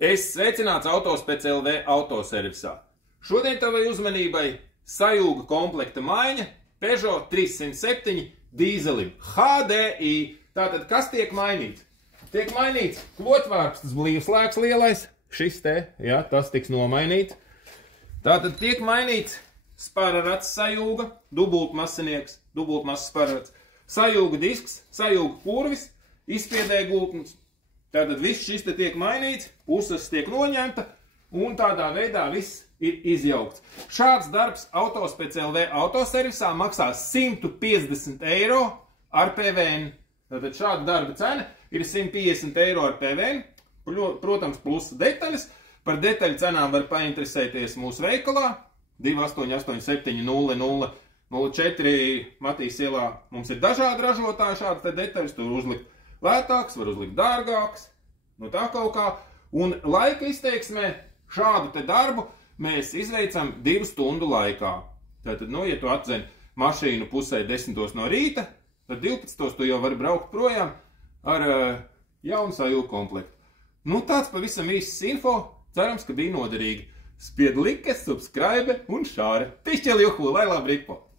Es sveicināts Autospec.lv autoservisā. Šodien tavai uzmanībai sajūga komplekta maiņa Peugeot 307 dīzelim HDI. Tātad, kas tiek mainīts? Tiek mainīts klotvārkstas blīvslēgs lielais. Šis te, ja, tas tiks nomainīts. Tātad tiek mainīts spararats sajūga, dubultmasinieks, dubultmasas spararats, sajūga disks, sajūga kurvis, izspiedē gultnes. Tātad viss šis te tiek mainīts, puses tiek noņemta un tādā veidā viss ir izjaukts. Šāds darbs Autospec.lv autoservisā maksās 150 eiro ar PVN. Tātad šāda darba cena ir 150 eiro ar PVN, protams, plus detaļas. Par detaļu cenām var painteresēties mūsu veikalā 2887 00 04 Matīs ielā. Mums ir dažādi ražotāji šādas te detaļas, tur uzlikt lētāks, var uzlikt dārgāks, no tā kaut kā. Un laika izteiksmē šādu te darbu mēs izveicam 2 stundu laikā. Tātad, nu, ja tu atdzen mašīnu pusē 10 no rīta, tad 12 tu jau vari braukt projām ar jaunu sajūgu komplektu. Nu, tāds pavisam īsts info, cerams, ka bija noderīgi. Spied like, subscribe un šāre. Pišķeli juhu, lai labi rikpo!